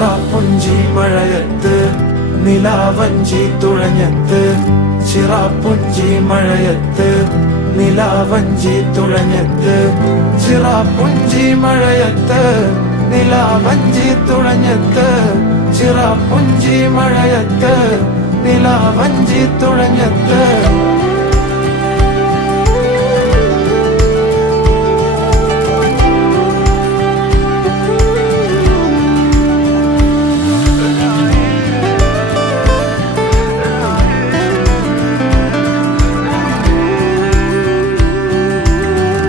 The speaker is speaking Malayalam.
ചിറാപ്പുഞ്ചി മഴയത്ത് നിലാവഞ്ചി തുഴഞ്ഞത്ത്, ചിറാപ്പുഞ്ചി മഴയത്ത് നിലാവഞ്ചി തുഴഞ്ഞത്ത്, ചിറാപ്പുഞ്ചി മഴയത്ത് നിലാവഞ്ചി തുഴഞ്ഞത്ത്, ചിറാപ്പുഞ്ചി മഴയത്ത് നിലാവഞ്ചി തുഴഞ്ഞത്ത്.